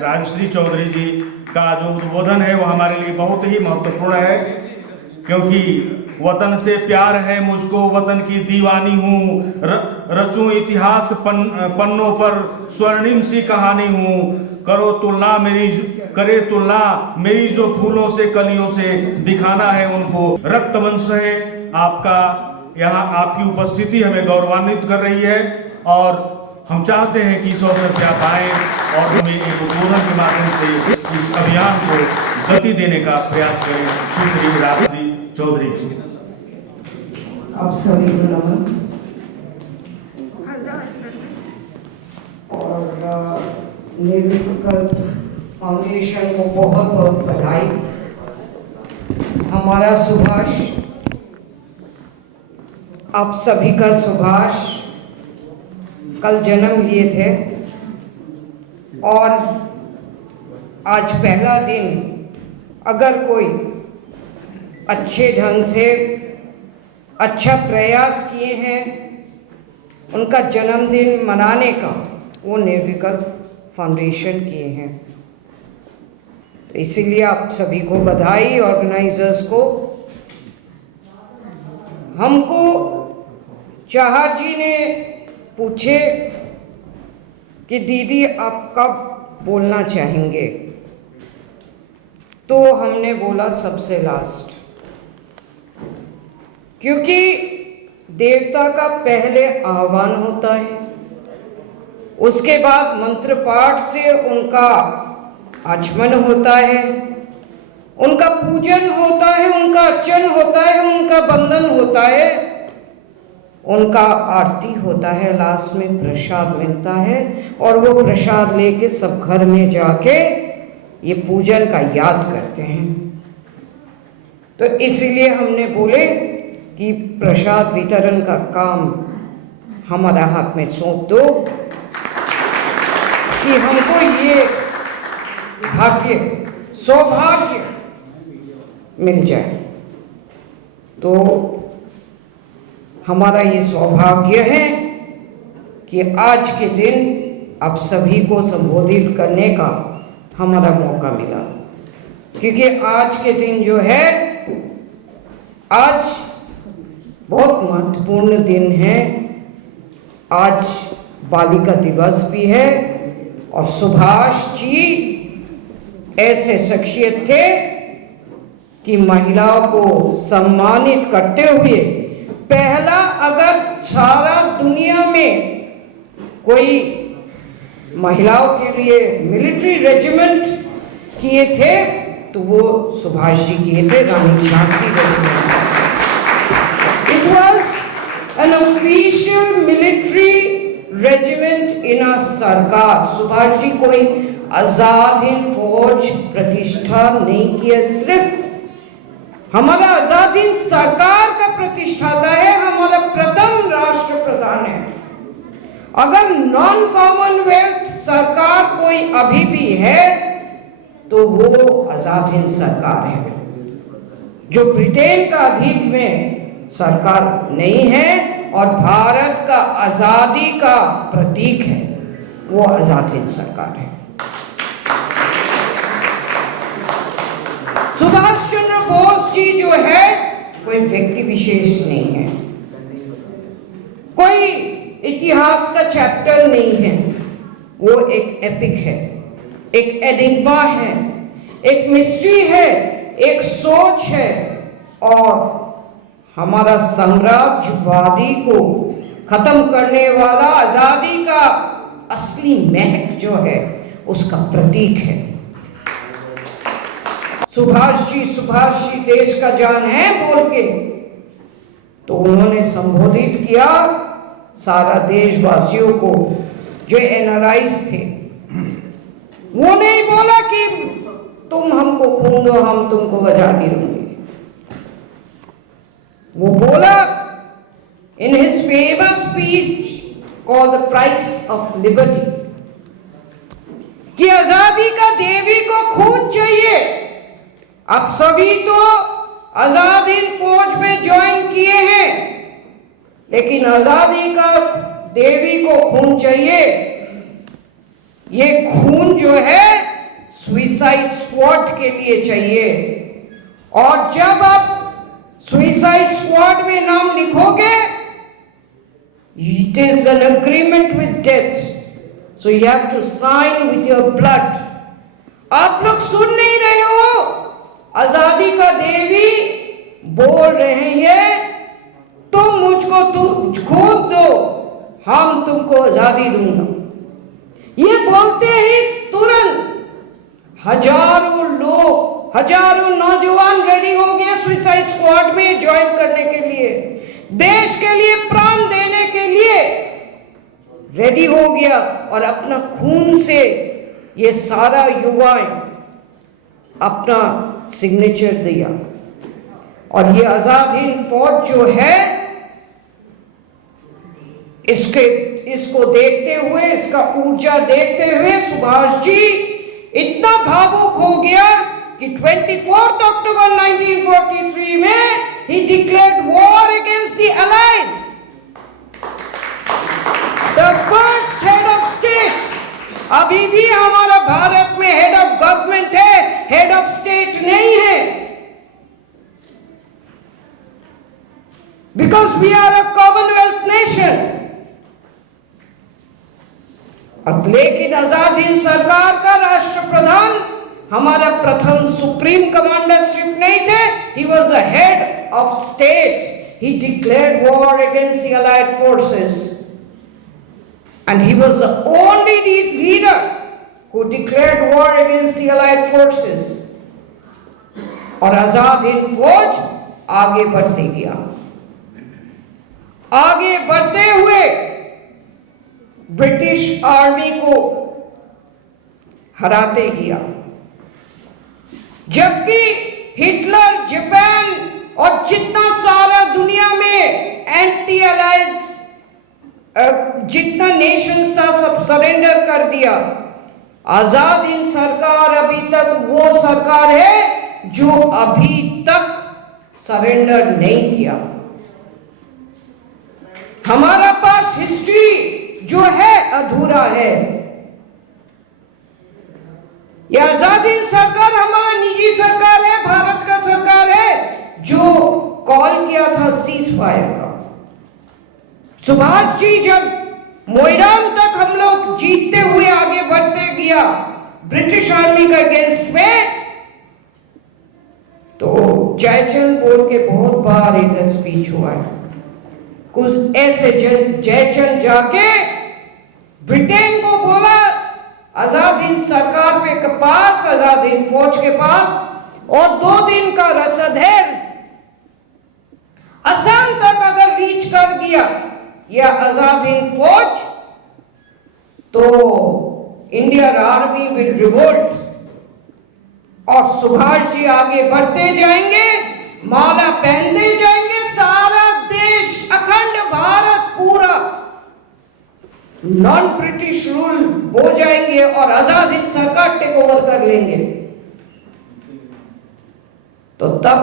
राजश्री चौधरी जी का जो उद्बोधन है वो हमारे लिए बहुत ही महत्वपूर्ण है, क्योंकि वतन से प्यार है मुझको, वतन की दीवानी हूँ, रचूं इतिहास पन्नों पर स्वर्णिम सी कहानी हूँ, करे तुलना मेरी जो फूलों से कलियों से, दिखाना है उनको रक्त वंश है। आपका यहाँ आपकी उपस्थिति हमें गौरवान्वित कर रही है और हम चाहते हैं कि इस अवसर से आप आए और हमें एक उद्बोधन के माध्यम से इस अभियान को गति देने का प्रयास करें। सुश्री राजश्री चौधरी जी। आप सभी को नमन और निर्विकल्प फाउंडेशन को बहुत बहुत बधाई। हमारा सुभाष, आप सभी का सुभाष कल जन्म लिए थे और आज पहला दिन अगर कोई अच्छे ढंग से अच्छा प्रयास किए हैं उनका जन्मदिन मनाने का, वो निर्विकल्प फाउंडेशन किए हैं। तो इसीलिए आप सभी को बधाई, ऑर्गेनाइजर्स को। हमको चाहत जी ने पूछे कि दीदी आप कब बोलना चाहेंगे, तो हमने बोला सबसे लास्ट, क्योंकि देवता का पहले आह्वान होता है, उसके बाद मंत्र पाठ से उनका आचमन होता है, उनका पूजन होता है, उनका अर्चन होता है, उनका बंधन होता है, उनका आरती होता है, लास्ट में प्रसाद मिलता है और वो प्रसाद लेके सब घर में जाके ये पूजन का याद करते हैं। तो इसलिए हमने बोले कि प्रसाद वितरण का काम हमारा हाथ में सौंप दो कि हमको ये भाग्य, सौभाग्य मिल जाए। तो हमारा ये सौभाग्य है कि आज के दिन आप सभी को संबोधित करने का हमारा मौका मिला, क्योंकि आज के दिन जो है, आज बहुत महत्वपूर्ण दिन है। आज बालिका दिवस भी है और सुभाष जी ऐसे शख्सियत थे कि महिलाओं को सम्मानित करते हुए पहला, अगर सारा दुनिया में कोई महिलाओं के लिए मिलिट्री रेजिमेंट किए थे तो वो सुभाष जी किए थे, Rani Jhansi regiment. It was an official military regiment in a सरकार। सुभाष जी कोई आजाद हिंद फौज प्रतिष्ठा नहीं किया, सिर्फ हमारा आजाद हिंद सरकार का प्रतिष्ठाता है, हमारा प्रथम राष्ट्र प्रधान है। अगर नॉन कॉमनवेल्थ सरकार कोई अभी भी है तो वो आजाद हिंद सरकार है, जो ब्रिटेन का अधीन में सरकार नहीं है और भारत का आजादी का प्रतीक है, वो आजाद हिंद सरकार है। सुभाष चंद्र बोस जी जो है कोई व्यक्ति विशेष नहीं है, कोई इतिहास का चैप्टर नहीं है, वो एक एपिक है, एक एनिग्मा है, एक मिस्ट्री है, एक सोच है और हमारा साम्राज्यवादी को खत्म करने वाला आजादी का असली महक जो है उसका प्रतीक है। सुभाष जी देश का जान है बोल के तो उन्होंने संबोधित किया सारा देशवासियों को जो एनआरआईज थे। वो नहीं बोला कि तुम हमको खून दो हम तुमको आजादी देंगे। वो बोला in his famous speech called the price of liberty कि आजादी का देवी को खून चाहिए। आप सभी तो आजाद हिंद फौज में ज्वाइन किए हैं, लेकिन आजादी का देवी को खून चाहिए। ये खून जो है सुइसाइड स्क्वाड के लिए चाहिए। और जब आप सुइसाइड स्क्वाड में नाम लिखोगे, it is an agreement with death, so you have to sign with your blood। आप लोग सुन नहीं रहे हो, आजादी का देवी बोल रहे हैं, तुम मुझको खून दो, हम तुमको आजादी दूंगा। ये बोलते ही तुरंत हजारों लोग, हजारों नौजवान रेडी हो गए सुसाइड स्क्वाड में ज्वाइन करने के लिए, देश के लिए प्राण देने के लिए रेडी हो गया। और अपना खून से ये सारा युवाएं अपना सिग्नेचर दिया। और ये आजाद हिंद फौज जो है, इसको देखते हुए, इसका ऊर्जा देखते हुए सुभाष जी इतना भावुक हो गया कि 24 अक्टूबर 1943 में he declared war against the Allies। The first head of state, अभी भी हमारा भारत में हेड ऑफ गवर्नमेंट है, हेड ऑफ स्टेट नहीं है, because we are a commonwealth nation। अब लेकिन आजाद हिंद सरकार का राष्ट्रप्रधान हमारा प्रथम सुप्रीम कमांडर सिर्फ नहीं थे, he was the head of state। He declared war against the allied forces and he was the only leader who declared war against the allied forces। और आजाद हिंद फौज आगे बढ़ते गया, आगे बढ़ते हुए ब्रिटिश आर्मी को हराते गया। जबकि हिटलर, जापान और जितना सारा दुनिया में एंटी अलायंस जितना नेशंस था सब सरेंडर कर दिया। आजाद हिंद सरकार अभी तक वो सरकार है जो अभी तक सरेंडर नहीं किया। हमारा पास हिस्ट्री जो है अधूरा है। यह आजाद हिंद सरकार हमारा निजी सरकार है, भारत का सरकार है जो कॉल किया था सीज फायर का। सुभाष जी जब मोइरांग तक हम लोग जीतते हुए आगे बढ़ते गया ब्रिटिश आर्मी का अगेंस्ट में, तो जयचंद बोल के बहुत बार इधर स्पीच हुआ है। कुछ ऐसे जयचंद जाके ब्रिटेन को बोला, आजाद हिंद सरकार के पास, आजाद हिंद फौज के पास और 2 दिन का रसद है, असम तक अगर रीच कर गया या आजाद हिंद फौज तो इंडियन आर्मी विल रिवोल्ट। और सुभाष जी आगे बढ़ते जाएंगे, माला पहनते जाएंगे, सारा देश, अखंड भारत पूरा नॉन ब्रिटिश रूल हो जाएंगे और आजाद हिंद सरकार टेक ओवर कर लेंगे। तो तब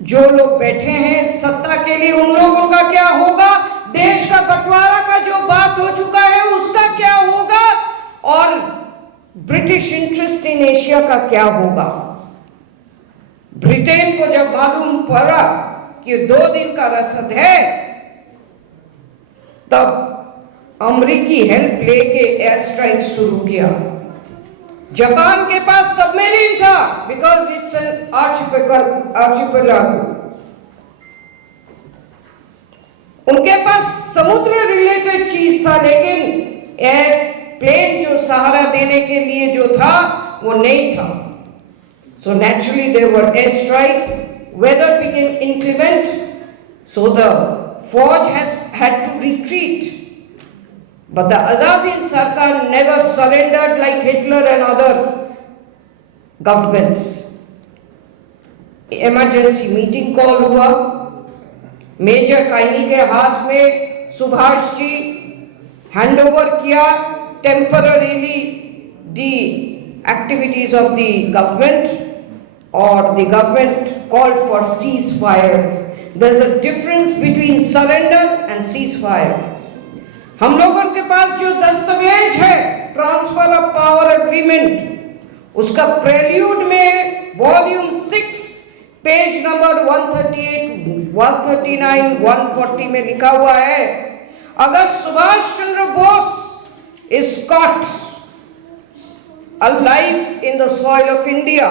जो लोग बैठे हैं सत्ता के लिए, उन लोगों का क्या होगा? देश का बंटवारा का जो बात हो चुका है उसका क्या होगा? और ब्रिटिश इंटरेस्ट इन एशिया का क्या होगा? ब्रिटेन को जब मालूम पड़ा कि 2 दिन का रसद है, तब अमेरिकी हेल्प लेके एयर स्ट्राइक शुरू किया। जापान के पास सबमरीन था बिकॉज इट्स एन आर्चिपेलागो। उनके पास समुद्र रिलेटेड चीज था, लेकिन एयरप्लेन जो सहारा देने के लिए जो था वो नहीं था। So naturally there were air strikes, weather became inclement, so the force had to retreat. But the Azad Hind Sarkar never surrendered like Hitler and other governments. Emergency meeting call हुआ, मेजर काइनी के हाथ में Subhash ji hand over किया temporarily the activities of the government, or the government called for ceasefire. There's a difference between surrender and ceasefire. हम लोगों के पास जो दस्तावेज है ट्रांसफर ऑफ पावर एग्रीमेंट, उसका प्रेल्यूड में वॉल्यूम 6 पेज नंबर 138, 139, 140 में लिखा हुआ है, अगर Subhash Chandra Bose is caught alive in the soil of India,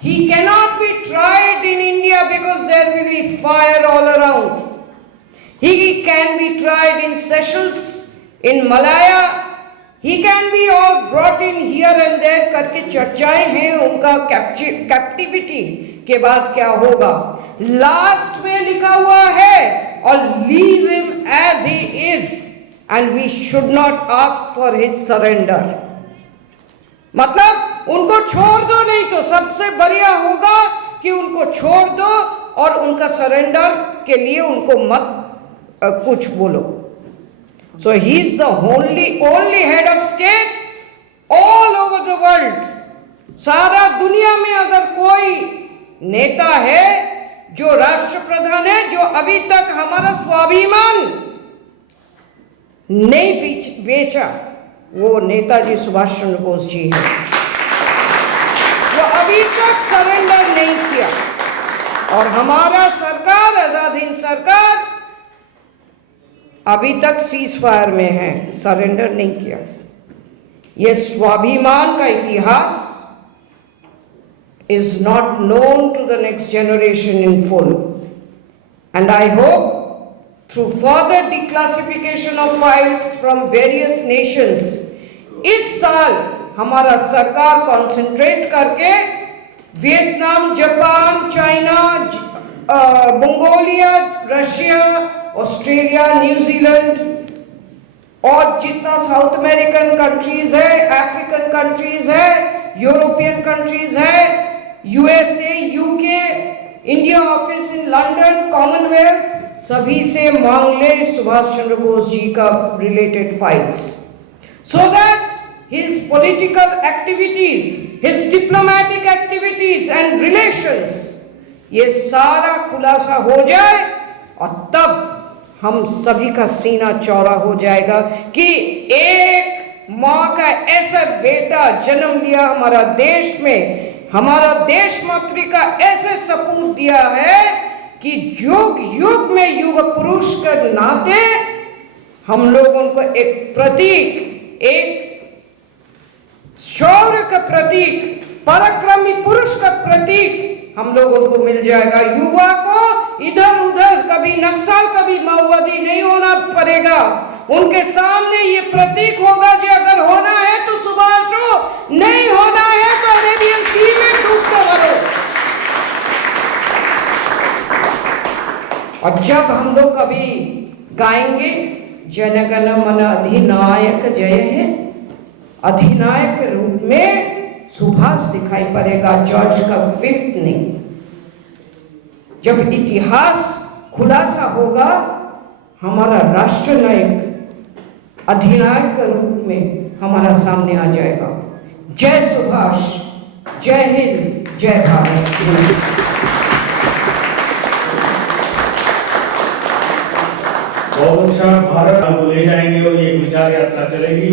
he cannot be tried in India because there will be fire all around. He can be tried in Seychelles, in Malaya. He can be all brought in here and there करके चर्चाएं हैं उनका captivity के बाद क्या होगा। Last में लिखा हुआ है, और leave him as he is and we should not ask for his surrender. मतलब उनको छोड़ दो, नहीं तो सबसे बढ़िया होगा कि उनको छोड़ दो और उनका सरेंडर के लिए उनको मत कुछ बोलो। So he is the only head of state all over the world. सारा दुनिया में अगर कोई नेता है जो राष्ट्रप्रधान है, जो अभी तक हमारा स्वाभिमान नहीं बेचा, वो नेताजी सुभाष चंद्र बोस जी है, जो अभी तक सरेंडर नहीं किया। और हमारा सरकार, आजाद हिंद सरकार, अभी तक सीज फायर में है, सरेंडर नहीं किया। ये स्वाभिमान का इतिहास is not known to the next generation in full, and I hope through further declassification of files from various nations, इस साल हमारा सरकार कंसंट्रेट करके Vietnam, Japan, China, Mongolia, Russia, Australia, New Zealand और जितना साउथ अमेरिकन कंट्रीज है, African countries है, European countries है, USA, UK, India office in London, Commonwealth, सभी से मांग ले सुभाष चंद्र बोस जी का related files, so that his political activities, his diplomatic activities and relations, ये सारा खुलासा हो जाए, और तब हम सभी का सीना चौड़ा हो जाएगा कि एक माँ का ऐसा बेटा जन्म लिया हमारा देश में, हमारा देश मातृ का ऐसे सपूत दिया है कि युग युग में युग पुरुष के नाते हम लोग उनको एक प्रतीक, एक शौर्य का प्रतीक, पराक्रमी पुरुष का प्रतीक हम लोग उनको मिल जाएगा। युवा को इधर उधर कभी नक्सल कभी माओवादी नहीं होना पड़ेगा, उनके सामने ये प्रतीक होगा कि अगर होना है तो सुभाष हो, नहीं होना है तो अरेबियन सी में डूब के मरो। और जब हम लोग कभी गाएंगे जनगण मन अधिनायक जय है, अधिनायक के रूप में सुभाष दिखाई पड़ेगा, जॉर्ज का 5th नहीं। जब इतिहास खुलासा होगा, हमारा राष्ट्र नायक अधिनायक के रूप में हमारा सामने आ जाएगा। जय सुभाष, जय हिंद, जय भारत। बहुत अच्छा, भारत हमको ले जाएंगे और ये विचार यात्रा चलेगी।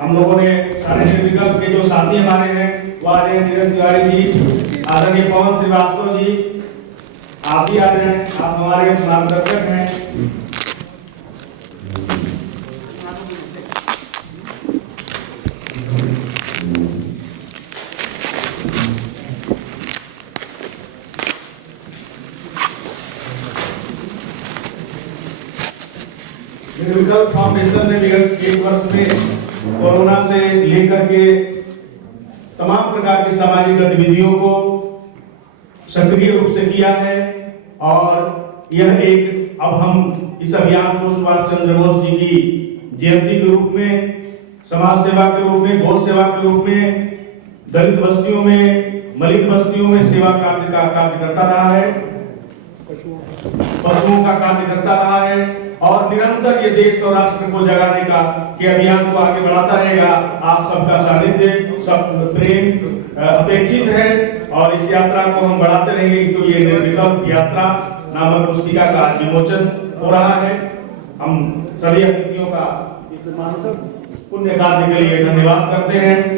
हम लोगों ने सारे निर्विकल्प के जो साथी हमारे हैं वो आ रहे हैं, धीरज तिवारी जी, आदरणीय पवन श्रीवास्तव जी, आप भी आ रहे हैं, आप हमारे मार्गदर्शक हैं। निर्विकल्प फाउंडेशन ने विगत 1 वर्ष में कोरोना से लेकर के तमाम प्रकार की सामाजिक गतिविधियों को सक्रिय रूप से किया है, और यह एक, अब हम इस अभियान को सुभाष चंद्र बोस जी की जयंती के रूप में, समाज सेवा के रूप में, गौ सेवा के रूप में, दलित बस्तियों में, मलिन बस्तियों में सेवा कार्य करता रहा है, पशुओं का कार्य करता रहा है, और निरंतर ये देश और राष्ट्र को जगाने का के अभियान को आगे बढ़ाता रहेगा। आप सबका सानिध्य, सब प्रेम अपेक्षित है, और इस यात्रा को हम बढ़ाते रहेंगे। तो ये निर्विकल्प यात्रा नामक पुस्तिका का विमोचन हो रहा है। हम सभी अतिथियों का पुण्य कार्य के लिए धन्यवाद करते हैं।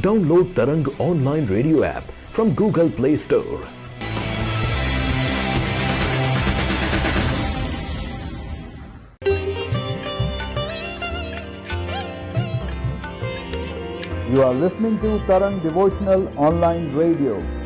Download Tarang online radio app from Google Play Store. You are listening to Tarang Devotional Online Radio.